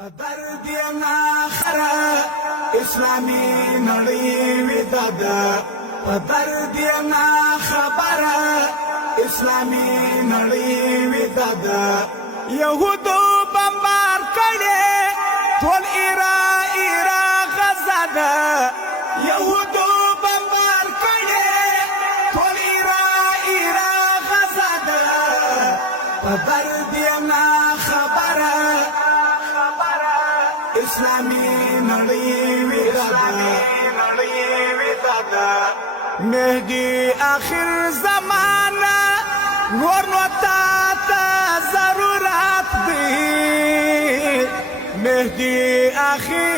درد یما خرا اسلامی نړۍ وداد درد یما خبره اسلامی نړۍ وداد يهودو بمبار کړي ټول ایرا غزا ده يهودو بمبار کړي ټول ایرا غزا ده درد یما خبره اسلامی نړۍ وداد مهدی آخر زمانہ نور نو تا ضرورت دی مهدی آخر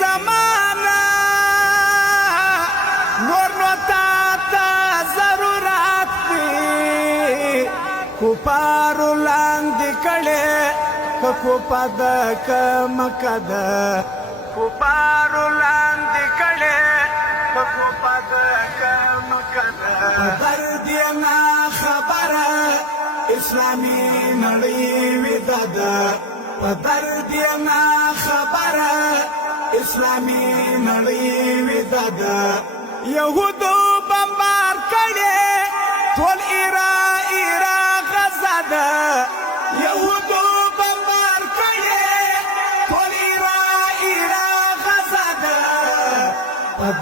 زمانہ نور نو تا ضرورت دی کو پارو لاندې کړي کو پد کمکد کو پارو لاندې کړي کو پد کمکد درد یما خبره اسلامی نړۍ وداد درد یما خبره اسلامی نړۍ وداد يهودو بمبار کړي ټول ایرا غزا ده يهودو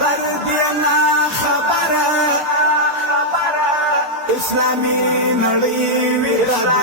درد یما خبره اسلامی نړۍ وداد